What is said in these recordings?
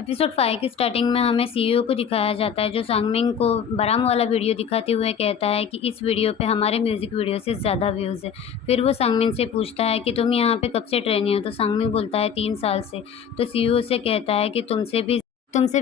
Episode 5 की starting में हमें सीईओ को दिखाया जाता है, जो सांगमिंग को बराम वाला वीडियो दिखाते हुए कहता है कि इस वीडियो पे हमारे म्यूज़िक वीडियो से ज़्यादा व्यूज़ है। फिर वो सांगमिंग से पूछता है कि तुम यहाँ पे कब से ट्रेनी हो? तो सांगमिंग बोलता है 3 साल से। तो सीईओ से कहता है कि तुमसे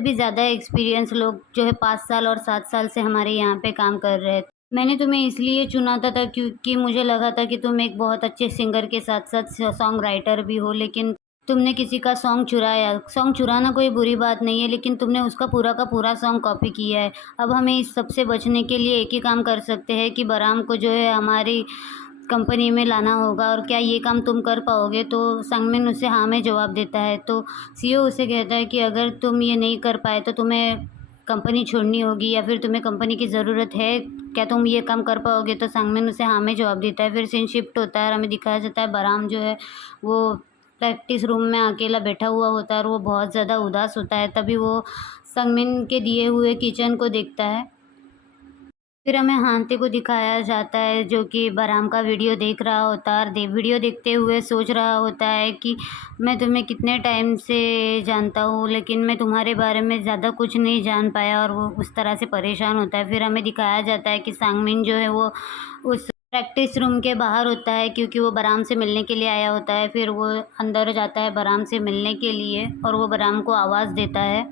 भी ज़्यादा एक्सपीरियंस लोग जो है 5 साल और 7 साल से हमारे यहाँ पे काम कर रहे हैं। मैंने तुम्हें इसलिए चुना था क्योंकि मुझे लगा था कि तुम एक बहुत अच्छे सिंगर के साथ-साथ सॉन्ग राइटर भी हो, लेकिन तुमने किसी का सॉन्ग चुराया। सॉन्ग चुराना कोई बुरी बात नहीं है, लेकिन तुमने उसका पूरा का पूरा सॉन्ग कॉपी किया है। अब हमें इस सब से बचने के लिए एक ही काम कर सकते हैं कि बराम को जो है हमारी कंपनी में लाना होगा, और क्या ये काम तुम कर पाओगे? तो सांगमिन उससे हाँ में जवाब देता है। तो सीईओ उसे कहता है कि अगर तुम ये नहीं कर पाए तो तुम्हें कंपनी छोड़नी होगी, या फिर तुम्हें कंपनी की ज़रूरत है, क्या तुम ये काम कर पाओगे? तो सांगमिन उसे हाँ में जवाब देता है। फिर सीन शिफ्ट होता है और हमें दिखाया जाता है बराम जो है वो प्रैक्टिस रूम में अकेला बैठा हुआ होता है और वो बहुत ज़्यादा उदास होता है। तभी वो सांगमिन के दिए हुए किचन को देखता है। फिर हमें हांते को दिखाया जाता है, जो कि बराम का वीडियो देख रहा होता है और वीडियो देखते हुए सोच रहा होता है कि मैं तुम्हें कितने टाइम से जानता हूँ, लेकिन मैं तुम्हारे बारे में ज़्यादा कुछ नहीं जान पाया, और वो उस तरह से परेशान होता है। फिर हमें दिखाया जाता है कि सांगमिन जो है वो उस प्रैक्टिस रूम के बाहर होता है, क्योंकि वो बराम से मिलने के लिए आया होता है। फिर वो अंदर जाता है बराम से मिलने के लिए, और वो बराम को आवाज़ देता है।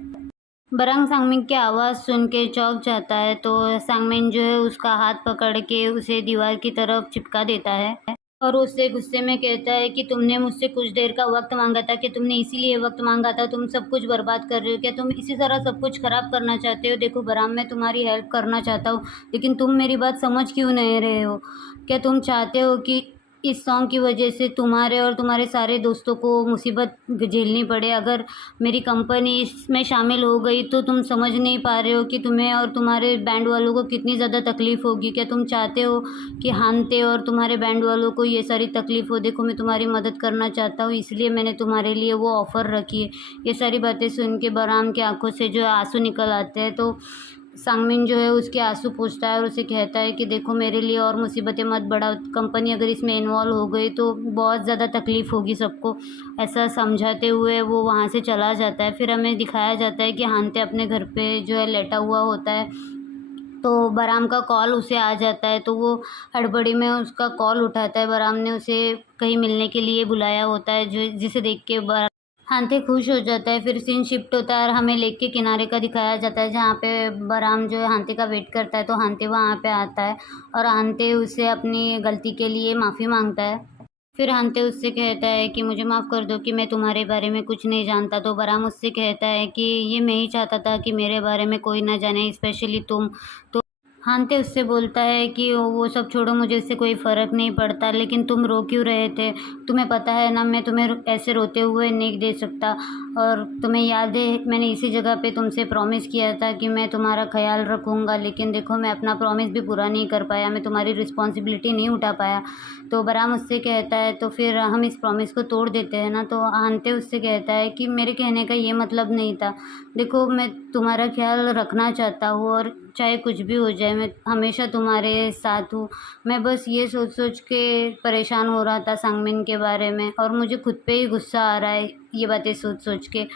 बरंग सांगमिन की आवाज़ सुन के चौंक जाता है, तो सांगमिन जो है उसका हाथ पकड़ के उसे दीवार की तरफ चिपका देता है, और उससे गुस्से में कहता है कि तुमने मुझसे कुछ देर का वक्त मांगा था, कि तुमने इसीलिए वक्त मांगा था? तुम सब कुछ बर्बाद कर रहे हो क्या? तुम इसी तरह सब कुछ खराब करना चाहते हो? देखो बराम, मैं तुम्हारी हेल्प करना चाहता हूँ, लेकिन तुम मेरी बात समझ क्यों नहीं रहे हो? क्या तुम चाहते हो कि इस सॉन्ग की वजह से तुम्हारे और तुम्हारे सारे दोस्तों को मुसीबत झेलनी पड़े? अगर मेरी कंपनी इसमें शामिल हो गई तो तुम समझ नहीं पा रहे हो कि तुम्हें और तुम्हारे बैंड वालों को कितनी ज़्यादा तकलीफ़ होगी? क्या तुम चाहते हो कि हांते और तुम्हारे बैंड वालों को ये सारी तकलीफ़ हो? देखो, मैं तुम्हारी मदद करना चाहता हूँ, इसलिए मैंने तुम्हारे लिए वो ऑफ़र रखी है। ये सारी बातें सुन के बराम की आँखों से जो है आँसू निकल आते हैं। तो सांगमिन जो है उसके आँसू पोंछता है और उसे कहता है कि देखो, मेरे लिए और मुसीबतें मत बढ़ाओ। कंपनी अगर इसमें इन्वॉल्व हो गई तो बहुत ज़्यादा तकलीफ़ होगी सबको। ऐसा समझाते हुए वो वहाँ से चला जाता है। फिर हमें दिखाया जाता है कि हांते अपने घर पे जो है लेटा हुआ होता है। तो बराम का कॉल उसे आ जाता है, तो वो हड़बड़ी में उसका कॉल उठाता है। बराम ने उसे कहीं मिलने के लिए बुलाया होता है, जो जिसे देख के हांते खुश हो जाता है। फिर सीन शिफ्ट होता है और हमें लेक के किनारे का दिखाया जाता है, जहाँ पे बराम जो है हांते का वेट करता है। तो हांते वहाँ पे आता है और हांते उससे अपनी गलती के लिए माफ़ी मांगता है। फिर हांते उससे कहता है कि मुझे माफ़ कर दो कि मैं तुम्हारे बारे में कुछ नहीं जानता। तो बराम उससे कहता है कि ये मैं ही चाहता था कि मेरे बारे में कोई ना जाने, स्पेशली तुम। तो हांते उससे बोलता है कि वो सब छोड़ो, मुझे इससे कोई फ़र्क नहीं पड़ता, लेकिन तुम रो क्यों रहे थे? तुम्हें पता है ना, मैं तुम्हें ऐसे रोते हुए नहीं देख सकता। और तुम्हें याद है, मैंने इसी जगह पे तुमसे प्रॉमिस किया था कि मैं तुम्हारा ख़्याल रखूँगा, लेकिन देखो, मैं अपना प्रॉमिस भी पूरा नहीं कर पाया, मैं तुम्हारी रिस्पॉन्सिबिलिटी नहीं उठा पाया। तो बराम उससे कहता है, तो फिर हम इस प्रॉमिस को तोड़ देते हैं ना? तो हांते उससे कहता है कि मेरे कहने का ये मतलब नहीं था। देखो, मैं तुम्हारा ख़्याल रखना चाहता हूँ, और चाहे कुछ भी हो जाए, मैं हमेशा तुम्हारे साथ हूँ। मैं बस ये सोच-सोच के परेशान हो रहा था सांगमिन के बारे में, और मुझे खुद पे ही गुस्सा आ रहा है ये बातें सोच-सोच के।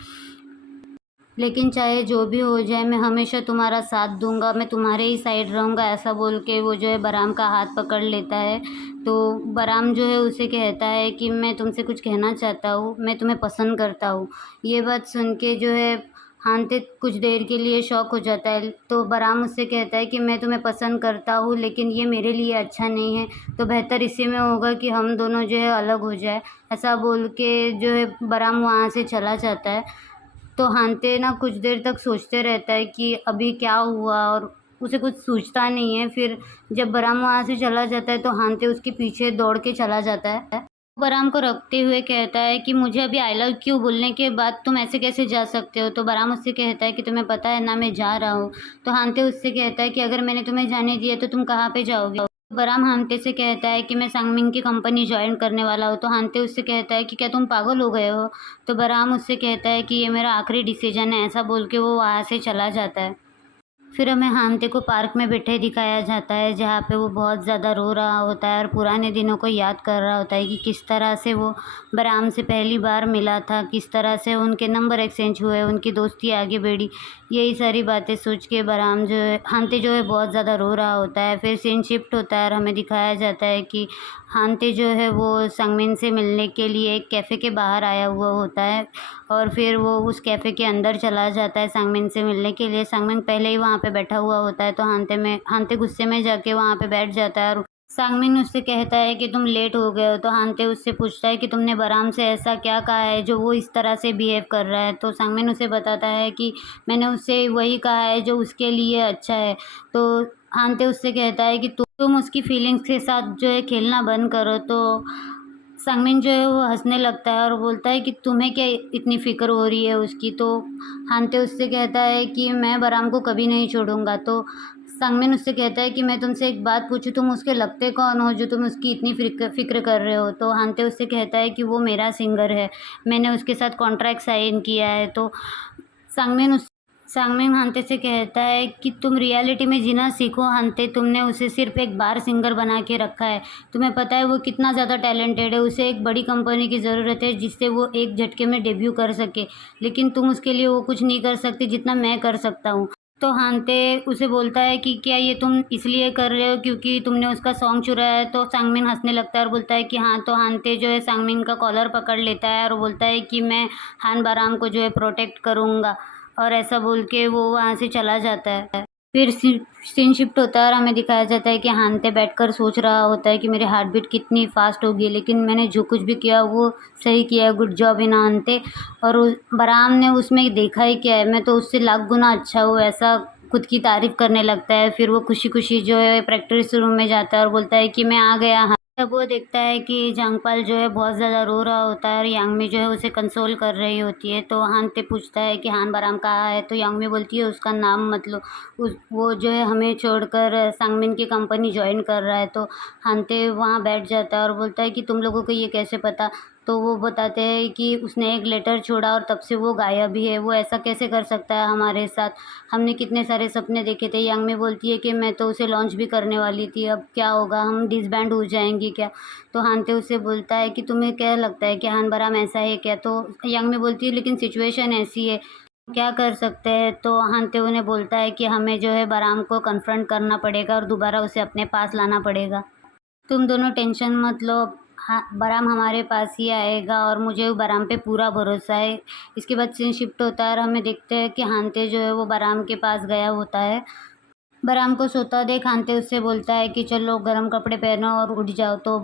लेकिन चाहे जो भी हो जाए, मैं हमेशा तुम्हारा साथ दूँगा, मैं तुम्हारे ही साइड रहूँगा, ऐसा बोल के वो जो है बराम का हाथ पकड़ लेता है। तो बराम जो है उसे कहता है कि मैं तुमसे कुछ कहना चाहता हूँ, मैं तुम्हें पसंद करता हूँ। ये बात सुन के जो है हांते कुछ देर के लिए शॉक हो जाता है। तो बराम उससे कहता है कि मैं तुम्हें पसंद करता हूँ, लेकिन ये मेरे लिए अच्छा नहीं है, तो बेहतर इसी में होगा कि हम दोनों जो है अलग हो जाए। ऐसा बोल के जो है बराम वहाँ से चला जाता है। तो हांते ना कुछ देर तक सोचते रहता है कि अभी क्या हुआ, और उसे कुछ सूझता नहीं है। फिर जब बराम वहाँ से चला जाता है तो हांते उसके पीछे दौड़ के चला जाता है। बराम को रखते हुए कहता है कि मुझे अभी आई लव यू बोलने के बाद तुम ऐसे कैसे जा सकते हो? तो बराम उससे कहता है कि तुम्हें पता है ना, मैं जा रहा हूँ। तो हांते उससे कहता है कि अगर मैंने तुम्हें जाने दिया तो तुम कहाँ पे जाओगे? बराम हांते से कहता है कि मैं सांगमिन की कंपनी ज्वाइन करने वाला हूँ। तो हांते उससे कहता है कि क्या तुम पागल हो गए हो? तो बराम उससे कहता है कि ये मेरा आखिरी डिसीजन है, ऐसा बोल के वो वहाँ से चला जाता है। फिर हमें हांते को पार्क में बैठे दिखाया जाता है, जहाँ पे वो बहुत ज़्यादा रो रहा होता है और पुराने दिनों को याद कर रहा होता है कि किस तरह से वो बराम से पहली बार मिला था, किस तरह से उनके नंबर एक्सचेंज हुए, उनकी दोस्ती आगे बढ़ी। यही सारी बातें सोच के बराम जो है हांते जो है बहुत ज़्यादा रो रहा होता है। फिर सीन शिफ्ट होता है और हमें दिखाया जाता है कि हांते जो है वो संगमिन से मिलने के लिए एक कैफ़े के बाहर आया हुआ होता है और फिर वो उस कैफ़े के अंदर चला जाता है सांगमिन से मिलने के लिए। सांगमिन पहले ही वहाँ पे बैठा हुआ होता है, तो हांते गुस्से में जाके वहाँ पे बैठ जाता है और सांगमिन उससे कहता है कि तुम लेट हो गए हो। तो हांते उससे पूछता है कि तुमने बराम से ऐसा क्या कहा है जो वो इस तरह से बिहेव कर रहा है। तो सांगमिन उसे बताता है कि मैंने उससे वही कहा है जो उसके लिए अच्छा है। तो हांते उससे कहता है कि तुम उसकी फीलिंग्स के साथ जो है खेलना बंद करो। तो संगमिन जो है वो हंसने लगता है और बोलता है कि तुम्हें क्या इतनी फ़िक्र हो रही है उसकी। तो हांते उससे कहता है कि मैं बराम को कभी नहीं छोड़ूंगा। तो संगमिन उससे कहता है कि मैं तुमसे एक बात पूछूं, तुम उसके लगते कौन हो जो तुम उसकी इतनी फ़िक्र कर रहे हो। तो हांते उससे कहता है कि वो मेरा सिंगर है, मैंने उसके साथ कॉन्ट्रैक्ट साइन किया है। तो संगमिन उस सांगमिन हांते से कहता है कि तुम रियलिटी में जीना सीखो हांते, तुमने उसे सिर्फ एक बार सिंगर बना के रखा है। तुम्हें पता है वो कितना ज़्यादा टैलेंटेड है, उसे एक बड़ी कंपनी की ज़रूरत है जिससे वो एक झटके में डेब्यू कर सके, लेकिन तुम उसके लिए वो कुछ नहीं कर सकती जितना मैं कर सकता हूँ। तो हांते उसे बोलता है कि क्या ये तुम इसलिए कर रहे हो क्योंकि तुमने उसका सॉन्ग चुराया है। तो सांगमिन हंसने लगता है और बोलता है कि हाँ। तो हांते जो है सांगमिन का कॉलर पकड़ लेता है और बोलता है कि मैं हान बाराम को जो है प्रोटेक्ट करूँगा, और ऐसा बोल के वो वहाँ से चला जाता है। फिर सीन शिफ्ट होता है और हमें दिखाया जाता है कि हांते बैठकर सोच रहा होता है कि मेरी हार्ट बीट कितनी फास्ट होगी, लेकिन मैंने जो कुछ भी किया वो सही किया, गुड जॉब इन हांते। और बराम ने उसमें देखा ही क्या है, मैं तो उससे लाख गुना अच्छा हूँ, ऐसा खुद की तारीफ करने लगता है। फिर वो खुशी खुशी जो है प्रैक्टिस रूम में जाता है और बोलता है कि मैं आ गया। तब वो देखता है कि जांगपाल जो है बहुत ज़्यादा रो रहा होता है और यांगमी जो है उसे कंसोल कर रही होती है। तो हांते पूछता है कि हान बाराम कहाँ है। तो यांगमी बोलती है उसका नाम मत लो, उस वो जो है हमें छोड़कर सांगमिन की कंपनी ज्वाइन कर रहा है। तो हांते वहाँ बैठ जाता है और बोलता है कि तुम लोगों को ये कैसे पता। तो वो बताते हैं कि उसने एक लेटर छोड़ा और तब से वो गायब ही है, वो ऐसा कैसे कर सकता है हमारे साथ, हमने कितने सारे सपने देखे थे। यांगमी बोलती है कि मैं तो उसे लॉन्च भी करने वाली थी, अब क्या होगा, हम डिसबैंड हो जाएंगे क्या। तो हांते उसे बोलता है कि तुम्हें क्या लगता है कि हान बाराम ऐसा है क्या। तो यांगमी बोलती है लेकिन सिचुएशन ऐसी है, क्या कर सकते हैं। तो हांते उन्हें बोलता है कि हमें जो है बराम को कन्फ्रंट करना पड़ेगा और दोबारा उसे अपने पास लाना पड़ेगा। तुम दोनों टेंशन मत लो, हाँ बराम हमारे पास ही आएगा और मुझे बराम पे पूरा भरोसा है। इसके बाद सीन शिफ्ट होता है और हमें देखते हैं कि हांते जो है वो बराम के पास गया होता है। बराम को सोता देख हांते उससे बोलता है कि चलो गर्म कपड़े पहनो और उठ जाओ। तो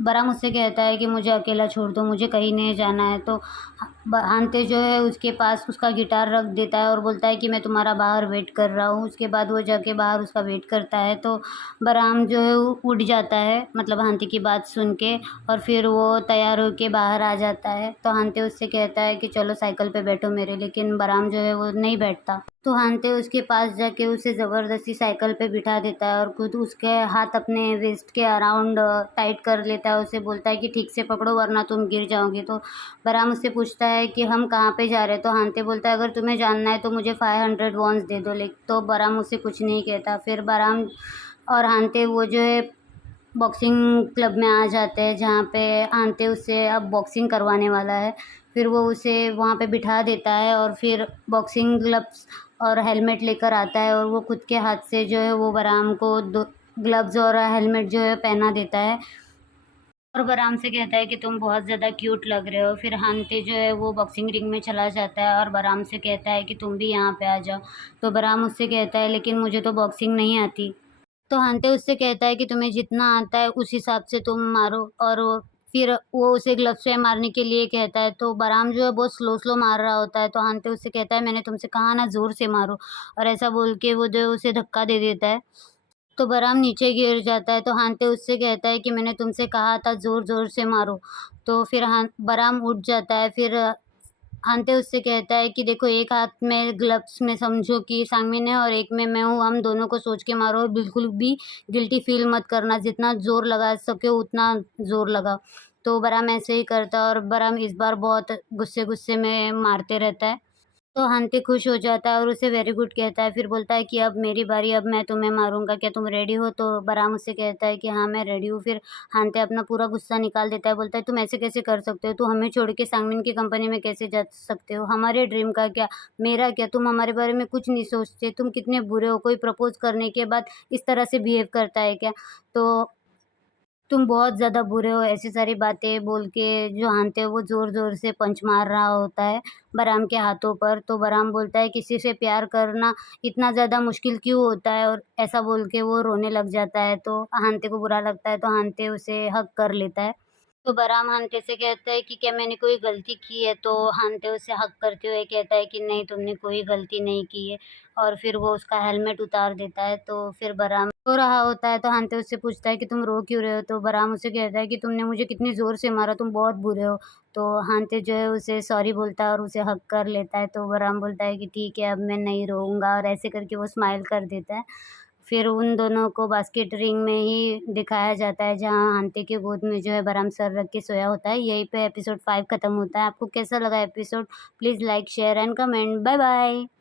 बराम उससे कहता है कि मुझे अकेला छोड़ दो, मुझे कहीं नहीं जाना है। तो हांते जो है उसके पास उसका गिटार रख देता है और बोलता है कि मैं तुम्हारा बाहर वेट कर रहा हूँ। उसके बाद वो जाके बाहर उसका वेट करता है। तो बराम जो है वो उठ जाता है, मतलब हांते की बात सुन के, और फिर वो तैयार होके बाहर आ जाता है। तो हांते उससे कहता है कि चलो साइकिल पे बैठो मेरे, लेकिन बराम जो है वो नहीं बैठता। तो हांते उसके पास जाके उसे ज़बरदस्ती साइकिल पे बिठा देता है और खुद उसके हाथ अपने वेस्ट के अराउंड टाइट कर लेता है। उसे बोलता है कि ठीक से पकड़ो वरना तुम गिर जाओगी। तो बराम उससे पूछता है कि हम कहाँ पे जा रहे हैं। तो हांते बोलता है अगर तुम्हें जानना है तो मुझे 500 वॉन्स दे दो। लेकिन तो बराम उससे कुछ नहीं कहता। फिर बराम और हांते वो जो है बॉक्सिंग क्लब में आ जाते हैं, जहाँ पे हांते उससे अब बॉक्सिंग करवाने वाला है। फिर वो उसे वहाँ पे बिठा देता है और फिर बॉक्सिंग ग्लव्स और हेलमेट लेकर आता है और वो खुद के हाथ से जो है वो बराम को दो ग्लव्स और हेलमेट जो है पहना देता है और बराम से कहता है कि तुम बहुत ज़्यादा क्यूट लग रहे हो। फिर हांते जो है वो बॉक्सिंग रिंग में चला जाता है और बराम से कहता है कि तुम भी यहाँ पे आ जाओ। तो बराम उससे कहता है लेकिन मुझे तो बॉक्सिंग नहीं आती। तो हांते उससे कहता है कि तुम्हें जितना आता है उस हिसाब से तुम मारो, और फिर वो उसे ग्लव से मारने के लिए कहता है। तो बराम जो है बहुत स्लो स्लो मार रहा होता है। तो हांते उससे कहता है मैंने तुमसे कहा ना ज़ोर से मारो, और ऐसा बोल के वो जो है उसे धक्का दे देता है। तो बराम नीचे गिर जाता है। तो हांते उससे कहता है कि मैंने तुमसे कहा था ज़ोर ज़ोर से मारो। तो फिर बराम उठ जाता है। फिर हांते उससे कहता है कि देखो एक हाथ में ग्लव्स में समझो कि सांगमिन है और एक में मैं हूँ, हम दोनों को सोच के मारो और बिल्कुल भी गिल्टी फील मत करना, जितना ज़ोर लगा सके उतना ज़ोर लगाओ। तो बराम ऐसे ही करता है और बराम इस बार बहुत गुस्से गुस्से में मारते रहता है। तो हांते खुश हो जाता है और उसे वेरी गुड कहता है, फिर बोलता है कि अब मेरी बारी, अब मैं तुम्हें मारूँगा, क्या तुम रेडी हो? तो बरहम उससे कहता है कि हाँ, मैं रेडी हूँ। फिर हांते अपना पूरा गुस्सा निकाल देता है, बोलता है तुम ऐसे कैसे कर सकते हो? तुम हमें छोड़ के सांगमिन की कंपनी में कैसे जा सकते हो? हमारे ड्रीम का क्या? मेरा क्या? तुम हमारे बारे में कुछ नहीं सोचते, तुम कितने बुरे हो, कोई प्रपोज़ करने के बाद इस तरह से बिहेव करता है क्या? तो तुम बहुत ज़्यादा बुरे हो, ऐसी सारी बातें बोल के जो हानते हैं वो ज़ोर-ज़ोर से पंच मार रहा होता है बरहम के हाथों पर। तो बरहम बोलता है किसी से प्यार करना इतना ज़्यादा मुश्किल क्यों होता है? और ऐसा बोल के वो रोने लग जाता है, तो हानते को बुरा लगता है, तो हानते उसे हग कर लेता है। तो बरहम हानते से कहता है कि क्या मैंने कोई गलती की है? तो हानते उसे हग करते हुए कहता है कि नहीं, तुमने कोई गलती नहीं की है। और फिर वो उसका हेलमेट उतार देता है, तो फिर बरहम रो रहा होता है, तो हानते उससे पूछता है कि तुम रो क्यों रहे हो? तो बरहम उससे कहता है कि तुमने मुझे कितनी ज़ोर से मारा, तुम बहुत बुरे हो। तो हानते जो है उसे सॉरी बोलता है और उसे हग कर लेता है, तो बरहम बोलता है कि ठीक है, अब मैं नहीं रोऊँगा, और ऐसे करके वो स्माइल कर देता है। फिर उन दोनों को बास्केट रिंग में ही दिखाया जाता है, जहाँ आंटी की गोद में जो है बरहम सर रख के सोया होता है। यहीं पे एपिसोड 5 खत्म होता है। आपको कैसा लगा episode? Please like, share and comment. Bye bye.